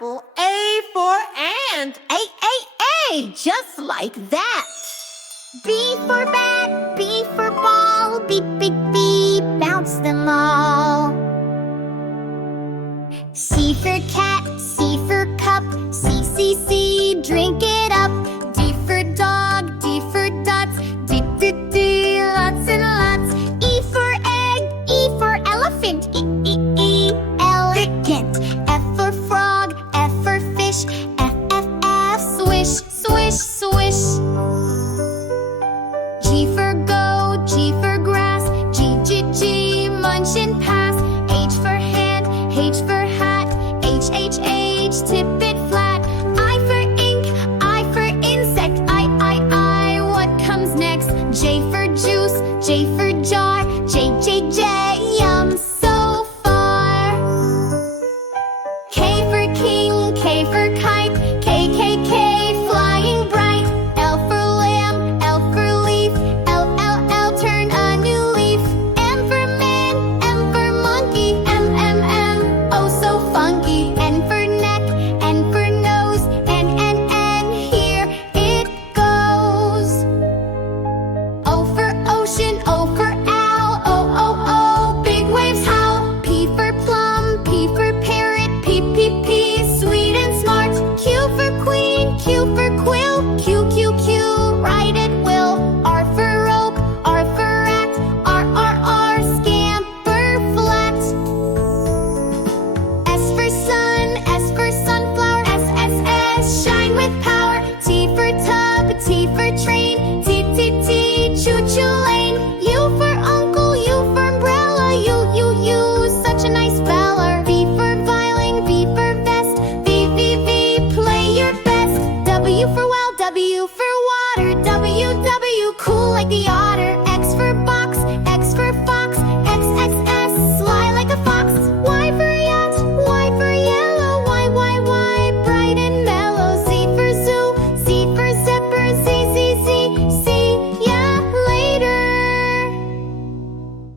apple, A for ant. A, just like that. B for bat, B for ball, beep, beep, beep, bounce them all. C for cat, C for cup, C, drink it up. D for dog, D for dots, D, lots and lots. E for egg, E for elephant, E, elegant. F for frog, F for fish, F, swish, swish, swish. G for goat, G for grass, G, munch and pass. H for hand, H for hat, H, tip it flat. I for ink, I for insect, I, what comes next? J for juice, J for jar, J, yum so far. K for king, K for kite, K, flying bright. L for lamb, L for leaf, L, turn a new leaf. M for man, M for monkey, M, oh so funky. N for neck, N for nose, N, here it goes. O for ocean, O for owl, O, big waves howl. P for plum, P for parrot, P, sweet and smart. Q for queen, Q for quill, Q, right at will. R for rope, R for rat, R, scamper flat. S for sun, S for sunflower, S, shine with power. T for tub, T for train, T, choo-choo lane. U for uncle, U for umbrella, U, such a nice speller. V for violin, V for vest, V, play your best. W for well, W for water,